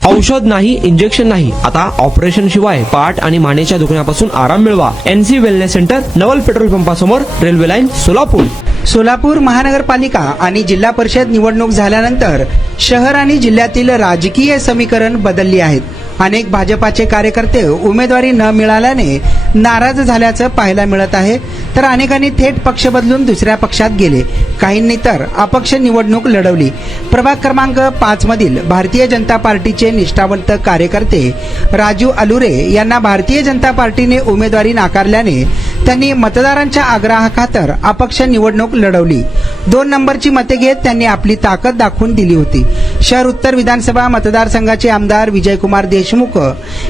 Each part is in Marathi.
औषध नाही, इंजेक्शन नाही, आता ऑपरेशन शिवाय पाठ आणि मानेच्या दुखण्यापासून आराम मिळवा. NC वेलनेस सेंटर, नवल पेट्रोल पंपासमोर, रेल्वे लाईन, सोलापूर. सोलापूर महानगरपालिका आणि जिल्हा परिषद निवडणूक झाल्यानंतर शहर आणि जिल्ह्यातील राजकीय समीकरण बदलली आहेत. अनेक भाजपाचे कार्यकर्ते उमेदवारी न मिळाल्याने नाराज झाल्याचं पाहायला मिळत आहे, तर अनेकांनी थेट पक्ष बदलून दुसऱ्या पक्षात गेले. काहींनी तर अपक्ष निवडणूक लढवली. प्रभाग क्रमांक 5 मधील भारतीय जनता पार्टीचे निष्ठावंत कार्यकर्ते राजू अलुरे यांना भारतीय जनता पार्टीने उमेदवारी नाकारल्याने त्यांनी मतदारांच्या आग्रहाखातर अपक्ष निवडणूक लढवली. 2 नंबरची मते घेत त्यांनी आपली ताकद दाखवून दिली होती. शहर उत्तर विधानसभा मतदारसंघाचे आमदार विजयकुमार देशमुख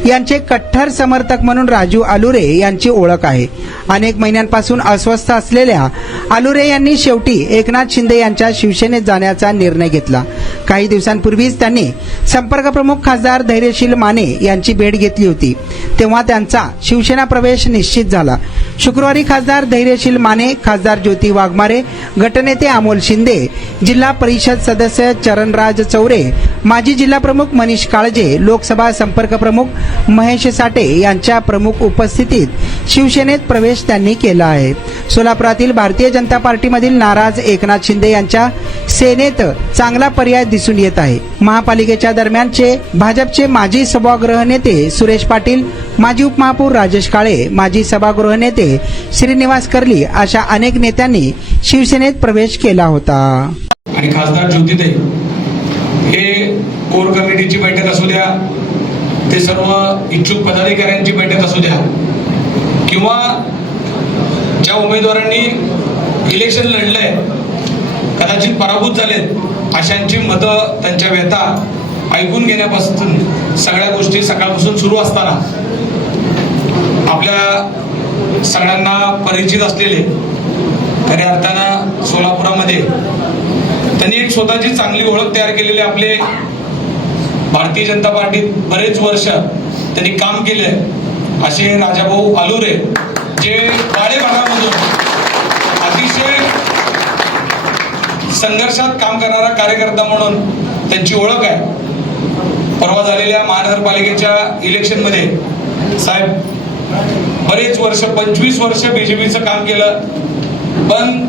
यांचे कट्टर समर्थक म्हणून राजू अलुरे यांची ओळख आहे. अनेक महिन्यांपासून अस्वस्थ असलेल्या अलुरे यांनी शेवटी एकनाथ शिंदे यांच्या शिवसेनेत जाण्याचा निर्णय घेतला. काही दिवसांपूर्वीच त्यांनी संपर्क प्रमुख खासदार धैर्यशील माने यांची भेट घेतली होती, तेव्हा त्यांचा शिवसेना प्रवेश निश्चित झाला. शुक्रवारी खासदार धैर्यशील माने, खासदार ज्योती वाघमारे, गटनेते अमोल शिंदे, जिल्हा परिषद सदस्य चरणराज चौरे, माजी जिल्हा प्रमुख मनीष काळजे, लोकसभा संपर्क प्रमुख महेश साठे यांच्या प्रमुख उपस्थितीत शिवसेनेत प्रवेश त्यांनी केला आहे. सोलापुरातील भारतीय जनता पार्टीमधील नाराज एकनाथ शिंदे यांच्या सेनेत चांगला पर्याय दिसून येत आहे. महापालिकेच्या दरम्यानचे भाजपचे माजी सभागृह नेते सुरेश पाटील, माजी उपमहापौर राजेश काळे, माजी सभागृह नेते श्रीनिवास कर्ली अशा अनेक नेत्यांनी शिवसेनेत प्रवेश केला होता. आणि खासदार ज्योतिताई हे कोर कमिटीची बैठक असू द्या, ते सर्व इच्छुक पदाधिकाऱ्यांची बैठक असू द्या, किंवा ज्या उमेदवारांनी इलेक्शन लढलंय, कदाचित पराभूत झालेत, अशांची मतं, त्यांच्या व्यथा ऐकून घेण्यापासून सगळ्या गोष्टी सकाळपासून सुरू असताना आपल्या सगळ्यांना परिचित असलेले खऱ्या अर्थानं सोलापुरामध्ये त्यांनी एक स्वतःची चांगली ओळख तयार केलेले आपले भारतीय जनता पार्टीत बरेच वर्ष त्यांनी काम केले असे राजाभाऊ अलुरे, जे वाडे भागामधून अतिशय संघर्षात काम करणारा कार्यकर्ता म्हणून त्यांची ओळख आहे. परवा झालेल्या महानगरपालिकेच्या इलेक्शन मध्ये साहेब बरेच वर्ष, 25 वर्ष बीजेपीचं काम केलं, पण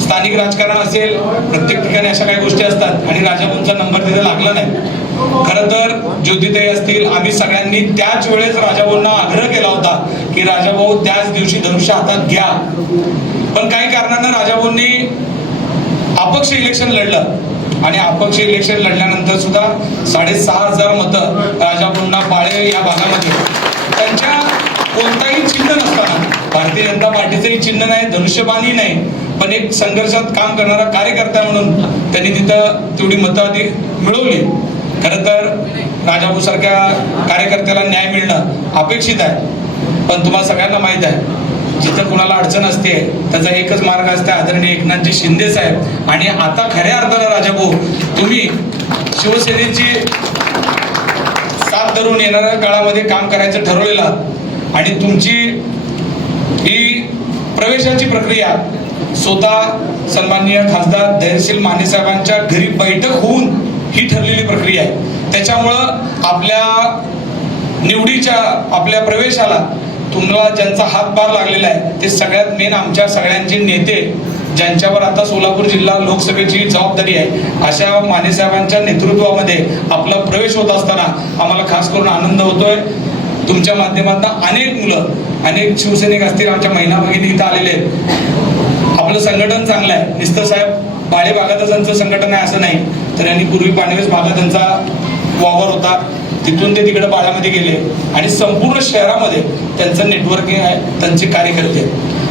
स्थानिक राजकारण असेल, प्रत्येक ठिकाणी अशा काही गोष्टी असतात आणि राजाभाऊंचा नंबर तिथे लागला नाही. खरं तर ज्योतिताई असतील, आम्ही सगळ्यांनी त्याच वेळेस राजाभाऊंना आग्रह केला होता की राजाभाऊ त्याच दिवशी धनुष्य हातात घ्या, पण काही कारणानं राजाभाऊंनी अपक्ष इलेक्शन लढलं आणि अपक्ष इलेक्शन लढल्यानंतर सुद्धा 6,500 मतं राजाभाऊंना बाळे या भागामध्ये, त्यांच्या कोणताही चिन्ह नसताना, भारतीय जनता पार्टीचंही चिन्ह नाही, धनुष्यबाणही नाही, पण एक संघर्षात काम करणारा कार्यकर्ता म्हणून त्यांनी तिथं तेवढी मतं आधी मिळवली. खरं तर राजाभाऊ सारख्या कार्यकर्त्याला न्याय मिळणं अपेक्षित आहे, पण तुम्हाला सगळ्यांना माहित आहे जिथं कुणाला अडचण असते त्याचा एकच मार्ग असते, आदरणीय एकनाथजी शिंदे साहेब. आणि आता खऱ्या अर्थानं राजाभाऊ तुम्ही शिवसेनेची साथ धरून येणाऱ्या काळामध्ये काम करायचं ठरवलेलं आणि तुमची ही प्रवेशाची प्रक्रिया स्वतः सन्माननीय खासदार धैर्यशील माने साहेबांच्या घरी बैठक होऊन ही ठरलेली प्रक्रिया आहे. त्याच्यामुळं आपल्या निवडीच्या, आपल्या प्रवेशाला तुम्हाला ज्यांचा हातभार लागलेला आहे ते सगळ्यात मेन आमच्या सगळ्यांचे नेते, ज्यांच्यावर आता सोलापूर जिल्हा लोकसभेची जबाबदारी आहे, अशा माने साहेबांच्या नेतृत्वामध्ये आपला प्रवेश होत असताना आम्हाला खास करून आनंद होतोय. तुमच्या माध्यमातून अनेक मुलं, अनेक शिवसैनिक असतील, आमच्या महिला भगिनी इथं आलेले आहेत. आपलं संघटन चांगलं आहे. निस्तर साहेब बाळे भागातच त्यांचं संघटन आहे असं नाही, तर यांनी पूर्वी पाणीवेस भागात त्यांचा वावर होता, तिथून ते तिकडे बाळ्यामध्ये गेले आणि संपूर्ण शहरामध्ये त्यांचं नेटवर्किंग आहे, त्यांचे कार्यकर्ते.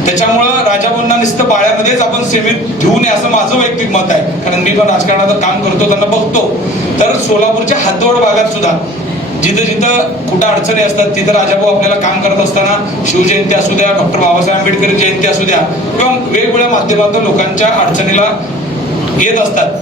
त्याच्यामुळं राजाभाऊंना नुसतं बाळ्यामध्येच आपण सेवेत घेऊ नये असं माझं वैयक्तिक मत आहे, कारण मी पण राजकारणाचं काम करतो, त्यांना बघतो. तर सोलापूरच्या हद्दवाड भागात सुद्धा जिथं जिथं कुठं अडचणी असतात तिथं राजाभाऊ आपल्याला काम करत असताना शिवजयंती असू द्या, डॉक्टर बाबासाहेब आंबेडकर जयंती असू द्या, किंवा वेगवेगळ्या माध्यमातून लोकांच्या अडचणीला येत असतात.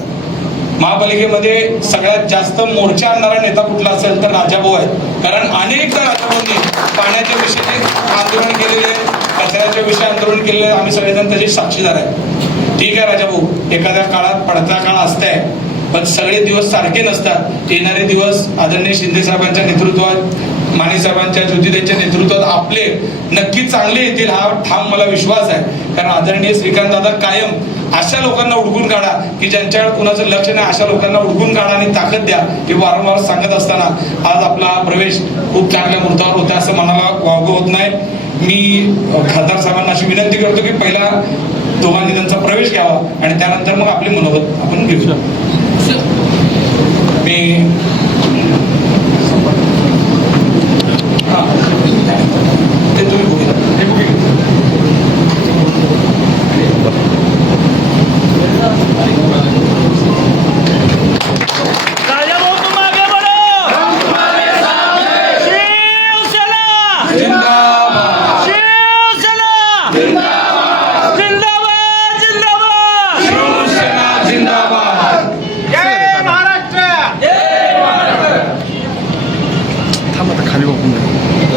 महापालिकेमध्ये सगळ्यात जास्त मोर्चा आणणारा नेता कुठला असेल तर राजाभाऊ आहे, कारण अनेकदा राजाभाऊंनी पाण्याच्या विषयी आंदोलन केलेले, कचऱ्याच्या विषयी आंदोलन केलेले, आम्ही सगळेजण त्याचे साक्षीदार आहे. ठीक आहे राजाभाऊ, एखाद्या काळात पडता काळ असतंय, पण सगळे दिवस सारखे नसतात. येणारे दिवस आदरणीय शिंदे साहेबांच्या नेतृत्वात, माने साहेबांच्या, ज्योतिताईंच्या नेतृत्वात आपले नक्कीच चांगले येतील हा ठाम मला विश्वास आहे. कारण आदरणीय श्रीकांत दादा कायम अशा लोकांना उडकून काढा की ज्यांच्याकडे कुणाचं लक्ष नाही, अशा लोकांना उडकून काढा आणि ताकद द्या हे वारंवार सांगत असताना आज आपला प्रवेश खूप चांगल्या मुहूर्तावर होता असं मनाला वावगं होत नाही. मी खासदार साहेबांना अशी विनंती करतो की पहिला दोघांनी त्यांचा प्रवेश घ्यावा आणि त्यानंतर मग आपले मनोगत आपण घेऊ. मी ते तुम्ही बोला.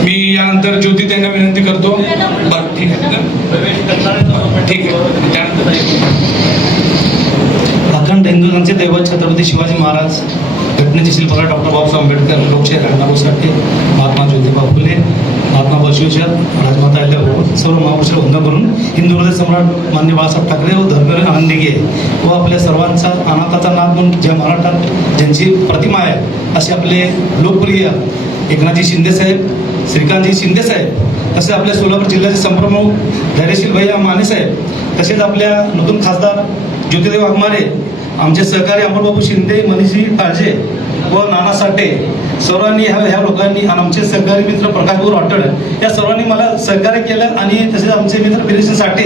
मी यानंतर ज्योतिताईंना विनंती करतो. बरं ठीक आहे, ठीक आहे. त्यानंतर अखंड हिंदुस्थानचे दैवत छत्रपती शिवाजी महाराज, घटनेचे शिल्पकार डॉक्टर बाबासाहेब आंबेडकर, लोकशाही अण्णाभाऊ साठे, महात्मा ज्योतिबा फुले, महात्मा बसवेश्वर, राजमाता अहिल्याबाई, सर्व महापुरुषाला वंदन करून हिंदू हृदय सम्राट मान्य बाळासाहेब ठाकरे व धर्मवीर आनंद दिघे व आपल्या सर्वांचा अनाथाचा नाद म्हणून ज्या महाराष्ट्रात ज्यांची प्रतिमा आहे असे आपले लोकप्रिय एकनाथजी शिंदेसाहेब, श्रीकांतजी शिंदेसाहेब, तसे आपल्या सोलापूर जिल्ह्याचे संप्रमुख धैर्यशील भैया मानेसाहेब, तसेच आपल्या नूतन खासदार ज्योतिताई वाघमारे, आमचे सहकारी अमरबाबू शिंदे, मनीषजी काळजे व नाना साठे, सर्वांनी ह्या लोकांनी आणि आमचे सहकारी मित्र प्रकाशभाऊ राठोड या सर्वांनी मला सहकार्य केलं आणि तसेच आमचे मित्र फिरेशन साठे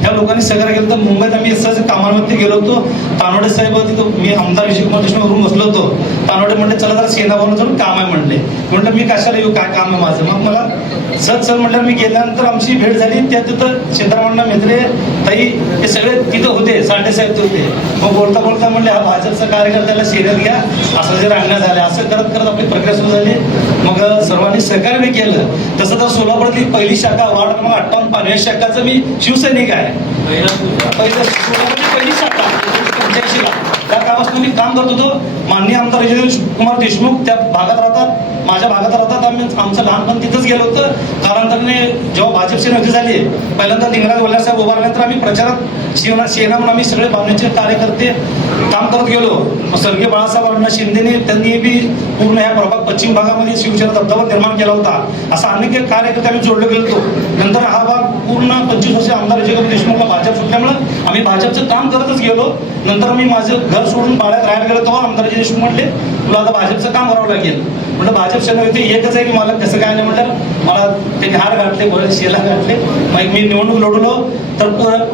ह्या लोकांनी सहकार्य केलं. तर मुंबईत आम्ही सहज कामामध्ये गेलो होतो. तानोडे साहेब तिथं मी आमदार विजयकुमार देशमुखवरून बसलो होतो. तानोडे म्हणले चला जरा सेनाभवनात जाऊन काम आहे म्हणले. म्हटलं मी कशाला येऊ, काय काम आहे माझं. मग मला सहज म्हटलं मी गेल्यानंतर आमची भेट झाली. त्या तिथं शेतारमण्णा मेत्रे ताई हे सगळे तिथं होते, साठे साहेब ते होते. मग बोलता बोलता म्हणले हा भाजपचा कार्यकर्त्याला सेनेत घ्या, असं जे रांगण्या झाल्या. असं करत करत आपली प्रक्रिया सुरू झाली. मग सर्वांनी सहकार्य मी केलं. तसं तर सोलापूरातली पहिली शाखा वार्ड क्रमांक 58 पानवे शाखाचं मी शिवसैनिक आहे. पहिली शाखा 85ला त्या गावापासून मी काम करत होतो. माननीय आमदार विजयकुमार देशमुख त्या भागात राहतात, माझ्या भागात राहतात. आम्ही आमचं लहानपण तिथंच गेलो होतं. कालांतराने जेव्हा भाजपची नव्हती झाली, पहिल्यांदा दिंगराज वल्हार साहेब उभारल्यानंतर आम्ही प्रचारात सेना म्हणून आम्ही सगळे भावनेचे कार्यकर्ते काम करत गेलो. स्वर्गीय बाळासाहेब अण्णा शिंदेने त्यांनी बी पूर्ण या प्रभाग पश्चिम भागामध्ये शिवसेना दबदबा निर्माण केला होता. असा अनेक कार्यकर्ते आम्ही जोडले गेलो होतो. नंतर हा भाग पूर्ण 25 वर्ष आमदार विजयकुमार देशमुखला भाजप सुटल्यामुळे आम्ही भाजपचं काम करतच गेलो. नंतर मी माझं घर सोडून बाळ्यात राहायला गेलो तेव्हा आमदार विजय देशमुख म्हटले तुला आता भाजपचं काम करावं लागेल. म्हटलं भाजप सेना इथे एकच आहे की मला कसं काय नाही. म्हटलं मला त्यांनी हार घातले, बरेच शेला घातले. मग मी निवडणूक लढवलो. तर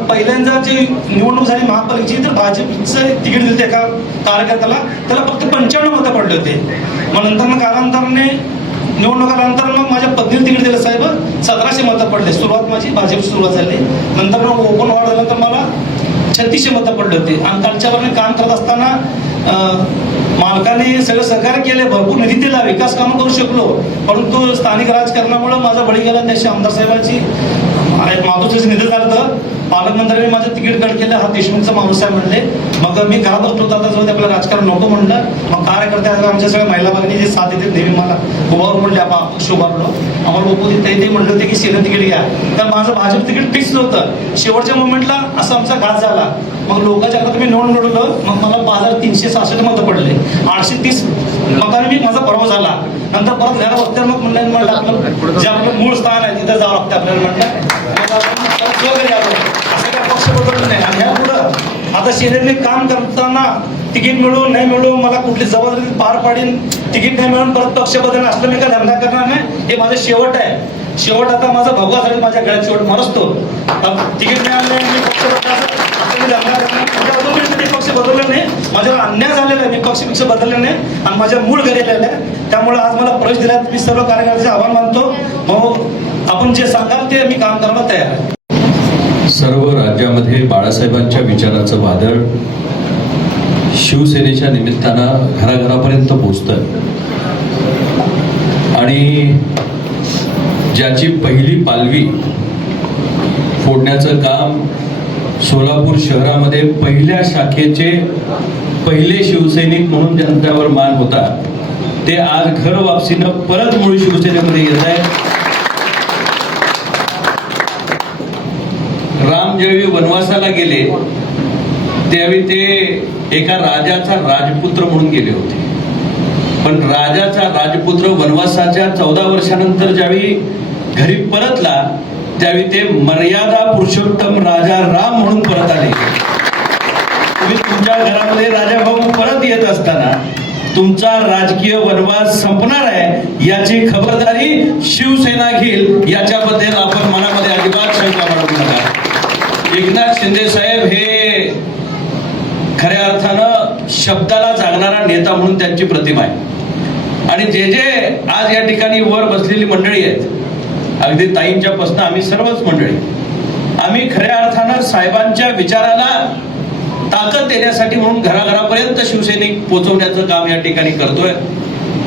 पहिल्यांदा जी निवडणूक झाली महापालिकेची, तर भाजपचं तिकीट दिलं एका कार्यकर्त्याला, त्याला फक्त 95 मतं पडले होते. मग नंतर कालांतराने निवडणुकानंतर मग माझ्या पत्नीला तिकीट दिलं साहेब, 1700 मतं पडले. सुरुवात माझी भाजप सुरुवात झाली. नंतर मग ओपन वाढ झालं तर मला 3600 मतं पडले होते. आणि कालच्यावरने काम करत असताना मालकाने सगळं सहकार्य केले, भरपूर निधी दिला, विकास कामं करू शकलो. परंतु स्थानिक राजकारणामुळे माझा बळी गेला. त्याशी आमदार साहेबांची मातोश्रीचं निधन झालं. पालकमंत्र्यांनी माझं तिकीट कट केलं. हा देशमुखचा माणूस आहे म्हणले. मग मी घरात बसलो होतो. आता जवळ आपलं राजकारण नको म्हणलं. मग कार्यकर्ते आमच्या सगळ्या महिला भगिनी जे साथ देते नेहमी मला उभारून म्हणले आपण शुभारलो आम्हाला बापू ते म्हणलं होते की सेना तिकीट घ्या. तर माझं भाजप तिकीट फिक्स होतं. शेवटच्या मोमेंटला असा आमचा घात झाला. मग लोकांच्या हातात मी नोंद लढवलं. मग मला 5366 मतं पडले. 830 मताने मी माझा पराभव झाला. नंतर परत घरा बघता मग म्हणलं आपलं जे आपलं मूळ स्थान आहे तिथं जावं लागतं आपल्याला. म्हटलं असं काय पक्ष बदललं नाही. आणि ह्या पुढं आता सेनेने काम करताना तिकीट मिळू नाही मिळू, मला कुठली जबाबदारी पार पाडीन, तिकीट नाही मिळून परत पक्ष बदलणं असलं मी काय धंदा करणार नाही. हे माझं शेवट आहे. शेवट आता माझा भगवा झाला. माझ्या गळ्यात शेवट मरसतो. तिकीट मिळालं नाही, मी पक्ष पक्ष बदलले नाही. माझ्यावर अन्याय झालेला आहे. मी पक्ष बदलले नाही आणि माझ्या मूळ घरी आलेलं आहे. त्यामुळे आज मला प्रवेश दिला. मी सर्व कार्यकर्त्याचे आभार मानतो. मग आपण जे सांगाल ते मी काम करायला तयार आहे. सर्व राज्यामध्ये बाळासाहेबांच्या विचाराचं वादळ शिवसेनेच्या निमित्तानं घराघरापर्यंत पोहोचतंय आणि ज्याची पहिली पालवी फोडण्याचं काम सोलापूर शहरामध्ये पहिल्या शाखेचे पहिले शिवसैनिक म्हणून जनतेवर मान होता ते आज घर वापसीनं परत मूळ शिवसेनेमध्ये येत आहे. राम ज्यावेळी वनवासाला गेले त्यावेळी ते एका राजाचा राजपुत्र म्हणून गेले होते. पण राजाचा राजपुत्र वनवासाच्या 14 वर्षानंतर ज्यावेळी घरी परतला त्यावेळी ते मर्यादा पुरुषोत्तम राजा राम म्हणून परत आले. तुम्ही तुमच्या घरामध्ये राजा भाऊ परत येत असताना तुमचा राजकीय वनवास संपणार आहे याची खबरदारी शिवसेना घेईल याच्याबद्दल आपण मनामध्ये अजिबात शंका बाळगू नका. एकनाथ शिंदे साहेब हे खऱ्या अर्थानं शब्दाला जागणारा नेता म्हणून त्यांची प्रतिमा आहे. आणि जे जे आज या ठिकाणी वर बसलेली मंडळी आहेत अगदी ताईंच्या पासून आम्ही सर्वच मंडळी आम्ही खऱ्या अर्थानं साहेबांच्या विचाराला ताकद देण्यासाठी म्हणून घराघरापर्यंत शिवसैनिक पोहोचवण्याचं काम या ठिकाणी करतोय.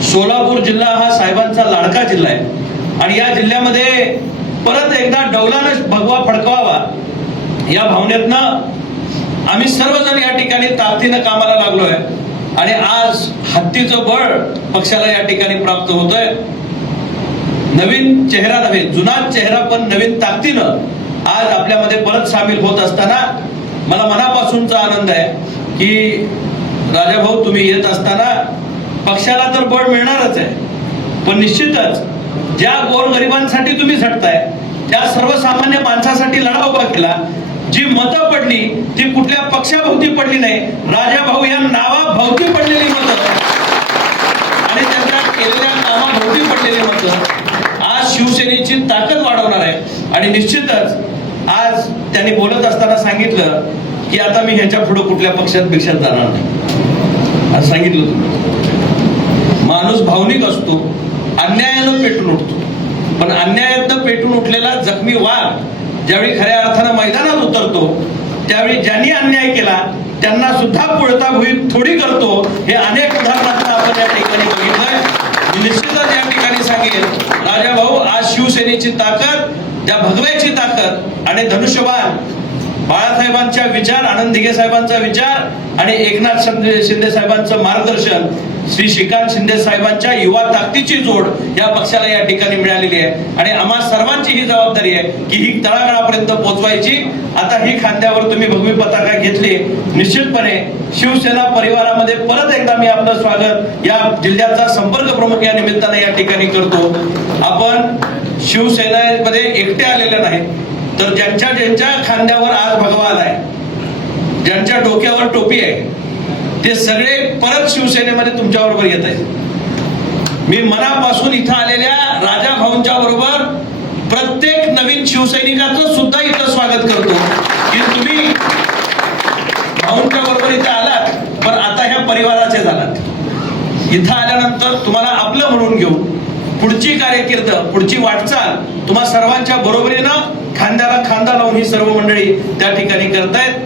सोलापूर जिल्हा हा साहेबांचा लाडका जिल्हा आहे आणि या जिल्ह्यामध्ये परत एकदा डौलानं भगवा फडकवावा या भावनेतनं आम्ही सर्वजण या ठिकाणी ताकदीनं कामाला लागलोय. आणि आज हत्तीचं बळ पक्षाला या ठिकाणी प्राप्त होतोय. नवीन चेहरा नव्हे जुनाच चेहरा पण नवीन ताकदीनं आज आपल्यामध्ये परत सामील होत असताना मला मनापासूनचा आनंद आहे की राजाभाऊ तुम्ही येत असताना पक्षाला तर बळ मिळणारच आहे पण निश्चितच ज्या गोरगरिबांसाठी तुम्ही झटताय त्या सर्वसामान्य माणसासाठी लढा उभा केला. जी मतं पडली ती कुठल्या पक्षाभोवती पडली नाही राजाभाऊ या नावाभोवती पडलेली मतं आणि त्यांच्या केलेल्या कामाभोवती पडलेली मतं आज शिवसेनेची ताकद वाढवणार आहे. आणि निश्चितच आज त्यांनी बोलत असताना सांगितलं की आता मी ह्याच्या पुढे कुठल्या पक्षात भिक्षात जाणार नाही आज सांगितलं. तुम्ही माणूस भावनिक असतो अन्यायानं पेटून उठतो पण अन्यायानं पेटून उठलेला जखमी वाघ ज्यावेळी खऱ्या अर्थानं मैदानात उतरतो त्यावेळी ज्यांनी अन्याय केला त्यांना सुद्धा पुळताभुई थोडी करतो. हे अनेक उदाहरणार्थ आपण या ठिकाणी बघितलंय. निश्चितच या ठिकाणी सांगेल राजाभाऊ आज शिवसेनेची ताकद त्या भगव्याची ताकद आणि धनुष्यबाण बाळासाहेबांच्या विचार आनंद दिघे साहेबांचा विचार आणि एकनाथ शिंदे साहेबांचं मार्गदर्शन श्री श्रीकांत शिंदे साहेबांच्या युवा ताकदीची जोड या पक्षाला या ठिकाणी मिळालेली आहे. आणि आम्हा सर्वांची ही जबाबदारी आहे की ही तळागाळापर्यंत पोहोचवायची. आता ही खांद्यावर तुम्ही भगवी पताका घेतली. निश्चितपणे शिवसेना परिवारामध्ये परत एकदा मी आपलं स्वागत या जिल्ह्याचा संपर्क प्रमुख या निमित्ताने या ठिकाणी करतो. आपण शिवसेनेमध्ये एकटे आलेले नाहीत तर ज्यांच्या ज्यांच्या खांद्यावर आज भगवा आलाय ज्यांच्या डोक्यावर टोपी आहे ते सगळे परत शिवसेनेमध्ये तुमच्या बरोबर येत आहेत. मी मनापासून इथं आलेल्या राजा भाऊंच्या बरोबर प्रत्येक नवीन शिवसैनिकाचं सुद्धा इथं स्वागत करतो की तुम्ही भाऊंच्या बरोबर इथं आलात पण आता ह्या परिवाराचे झालात. इथं आल्यानंतर तुम्हाला आपलं म्हणून घेऊन पुढची कारकीर्द पुढची वाटचाल तुम्हा सर्वांच्या बरोबरीनं खांद्याला खांदा लावून ही सर्व मंडळी त्या ठिकाणी करतायत.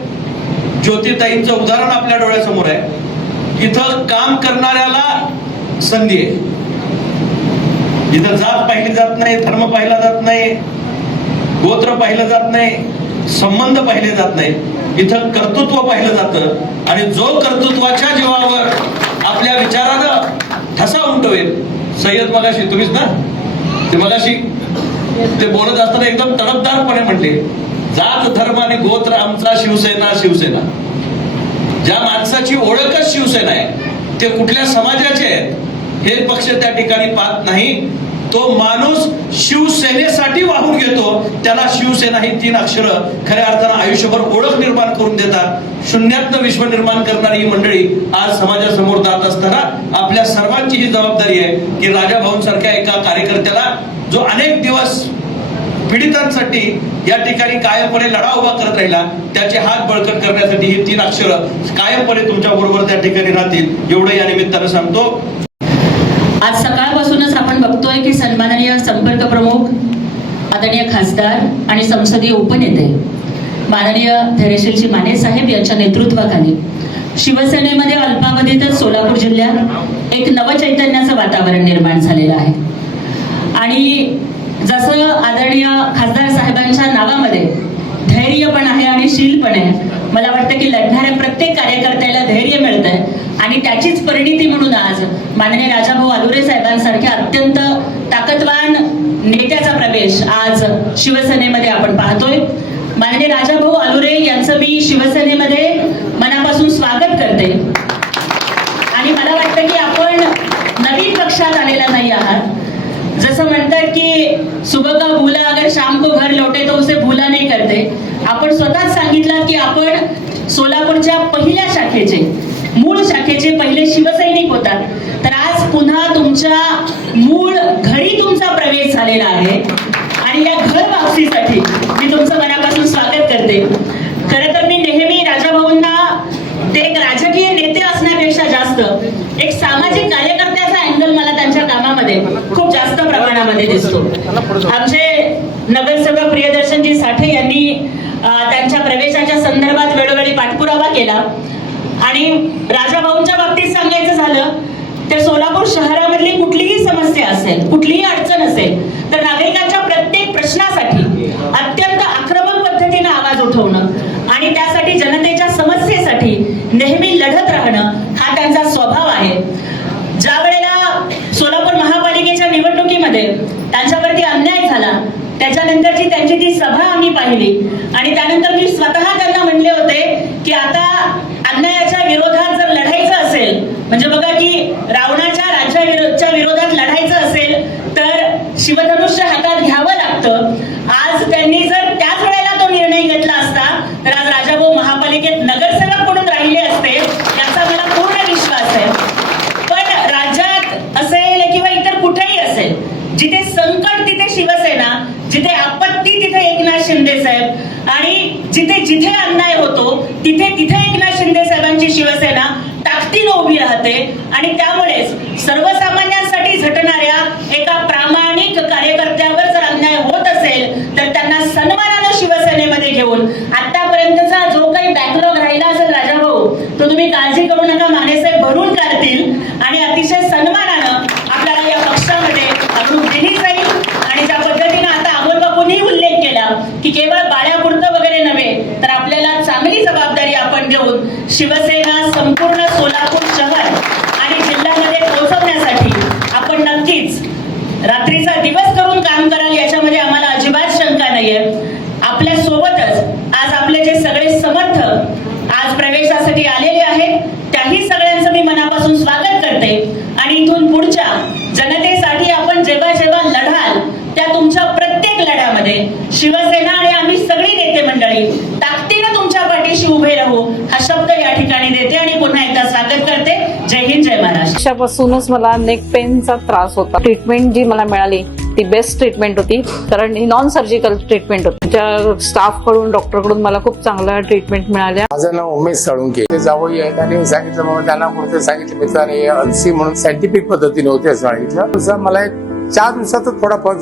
ज्योतिताईंचं उदाहरण आपल्या डोळ्यासमोर आहे. इथं काम करणाऱ्याला संधी आहे. इथं जात पाहिली जात नाही धर्म पाहिला जात नाही गोत्र पाहिलं जात नाही संबंध पाहिले जात नाही. इथं कर्तृत्व पाहिलं जातं आणि जो कर्तृत्वाच्या जीवावर आपल्या विचारानं ठसा उमटवेल. सय्यद मगाशी तुम्हीच ना ते मगाशी ते बोलत असताना एकदम तडफदारपणे म्हणले जात धर्म आणि गोत्र आमचा शिवसेना शिवसेना. ज्या माणसाची ओळखच शिवसेना आहे ते कुठल्या समाजाचे आहेत हे पक्ष त्या ठिकाणी पाहत नाही. तो माणूस शिवसेनेसाठी वाहून घेतो त्याला शिवसेना ही 3 अक्षरं खऱ्या अर्थानं आयुष्यभर ओळख निर्माण करून देतात. शून्यातनं विश्व निर्माण करणारी ही मंडळी आज समाजासमोर जात असताना आपल्या सर्वांची ही जबाबदारी आहे की राजाभाऊंसारख्या एका कार्यकर्त्याला जो अनेक दिवस पीडितांसाठी या ठिकाणी कायमपणे लढा उभा करत राहिला त्याचे हात बळकट करण्यासाठी ही 3 अक्षरं कायमपणे तुमच्या बरोबर त्या ठिकाणी राहतील एवढं या निमित्तानं सांगतो. आज सकाळपासूनच आपण बघतोय की सन्माननीय संपर्क प्रमुख आदरणीय खासदार आणि संसदीय उपनेते माननीय धैर्यशीलजी माने साहेब यांच्या नेतृत्वाखाली शिवसेनेमध्ये अल्पावधीतच सोलापूर जिल्ह्यात एक नवचैतन्याचं वातावरण निर्माण झालेलं आहे. आणि जसं आदरणीय खासदार साहेबांच्या नावामध्ये धैर्य पण आहे आणि शील पण आहे. मला वाटतं की लढणाऱ्या प्रत्येक कार्यकर्त्याला धैर्य मिळतंय आणि त्याचीच परिणिती म्हणून आज माननीय राजाभाऊ आलुरे साहेबांसारख्या अत्यंत ताकदवान नेत्याचा प्रवेश आज शिवसेनेमध्ये आपण पाहतोय. माननीय राजाभाऊ आलुरे यांचं मी शिवसेनेमध्ये मनापासून स्वागत करते आणि मला वाटतं की आपण नवीन पक्षात आलेला नाही आहात. जसं म्हणतात की सुबह का भूला अगर शाम को घर लौटे तो उसे भूला नहीं करते. आपण स्वतःच सांगितलं की आपण सोलापूरच्या पहिल्या शाखेचे, मूळ शाखेचे पहिले शिवसैनिक होतात. तर आज पुन्हा तुमच्या मूळ घरी तुमचा प्रवेश झालेला आहे आणि या घर वापसीसाठी मी तुमचं मनापासून स्वागत करते. खरं तर मी नेहमी राजाभाऊंना ते एक राजकीय नेते असण्यापेक्षा जास्त एक सामाजिक कार्यकर्त्याचा अँगल मला त्यांच्या कामामध्ये खूप जास्त प्रमाणामध्ये दिसतो. आमचे नगरसेवक प्रियदर्शनजी साठे यांनी त्यांच्या प्रवेशाच्या संदर्भात वेळोवेळी पाठपुरावा केला आणि राजाभाऊंच्या बाबतीत सांगायचं झालं तर सोलापूर शहरामधली कुठलीही समस्या असेल, कुठलीही अडचण असेल तर नागरिकांच्या प्रत्येक प्रश्नासाठी अत्यंत आक्रमक पद्धतीने आवाज उठवणं आणि त्यासाठी जनतेच्या समस्येसाठी नेहमी लढत राहणं हा त्यांचा स्वभाव आहे. ज्या वेळेला सोलापूर महापालिकेच्या निवडणुकीमध्ये त्यांच्यावरती अन्याय झाला त्याच्यानंतरची त्यांची ती सभा आम्ही पाहिली आणि त्यानंतर मी स्वतः त्यांना म्हणले होते की आता अन्यायाच्या विरोधात जर लढायचं असेल, म्हणजे बघा की रावणाच्या राज्याच्या विरोधात लढायचं असेल तर शिवधनुष्य हातात घ्यावं लागतं. आज त्यांनी जर त्याच वेळेला तो निर्णय घेतला असता तर आज राजाभाऊ महापालिकेत नगरसेवक म्हणून राहिले असते याचा मला पूर्ण विश्वास आहे. पण राज्यात असेल किंवा इतर कुठेही असेल, जिथे संकट तिथे शिवसेना, जिथे आपत्ती तिथे एकनाथ शिंदे साहेब आणि जिथे जिथे अन्याय होतो तिथे तिथे एकनाथ शिंदे साहेबांची शिवसेना ताकदीने उभी राहते आणि त्यामुळेच सर्वसामान्यांसाठी झटणाऱ्या एका प्रामाणिक कार्यकर्त्यावर जर अन्याय होत असेल तर त्यांना सन्मानाने शिवसेनेमध्ये घेऊन आतापर्यंतचा जो काही बॅकलॉग राहिला असेल राजाभाऊ तो तुम्ही काळजी करू नका, मानेसाहेब भरून काढतील आणि अतिशय सन्मानानं आपल्याला या पक्षामध्ये अग्रूप दिली जाईल. आणि ज्या पद्धतीने आता अमोल बापूंनी उल्लेख केला की केवळ बाळ्यापुरतं वगैरे नव्हे तर आपल्याला चांगली जबाबदारी आपण देऊन शिवसेना संपूर्ण सोलापूर शहर आणि जिल्ह्यामध्ये पोहोचवण्यासाठी आपण नक्कीच रात्रीचा दिवस करून काम कराल याच्यामध्ये आम्हाला अजिबात शंका नाहीये. आपल्या सोबतच आज आपले जे सगळे समर्थक आज प्रवेशासाठी आलेले आहेत त्याही सगळ्यांचं मी मनापासून स्वागत करते आणि इथून पुढच्या जनतेसाठी आपण जेव्हा जेव्हा लढाल त्या तुमच्या प्रत्येक लढ्यामध्ये शिवसेना आणि आम्ही सगळी नेते मंडळी ताकदीने तुमच्या पाठीशी उभे राहू हा शब्द या ठिकाणी देते आणि पुन्हा एकदा स्वागत करते. जय हिंद, जय महाराष्ट्र. वर्षापासूनच मला नेक पेनचा त्रास होता. ट्रीटमेंट जी मला मिळाली ती बेस्ट ट्रीटमेंट होती, कारण ही नॉन सर्जिकल ट्रीटमेंट होती. त्या स्टाफ कडून, डॉक्टर कडून मला खूप चांगल्या ट्रीटमेंट मिळाल्या. माझं नाव उमेश साळुंके. ते जावई आहेत आणि सांगितलं बाबा त्यांना कुठे सांगितलं मित्राने अलसी म्हणून सायंटिफिक पद्धतीने होते असं सांगितलं. मला 4 दिवसातच थोडा फरक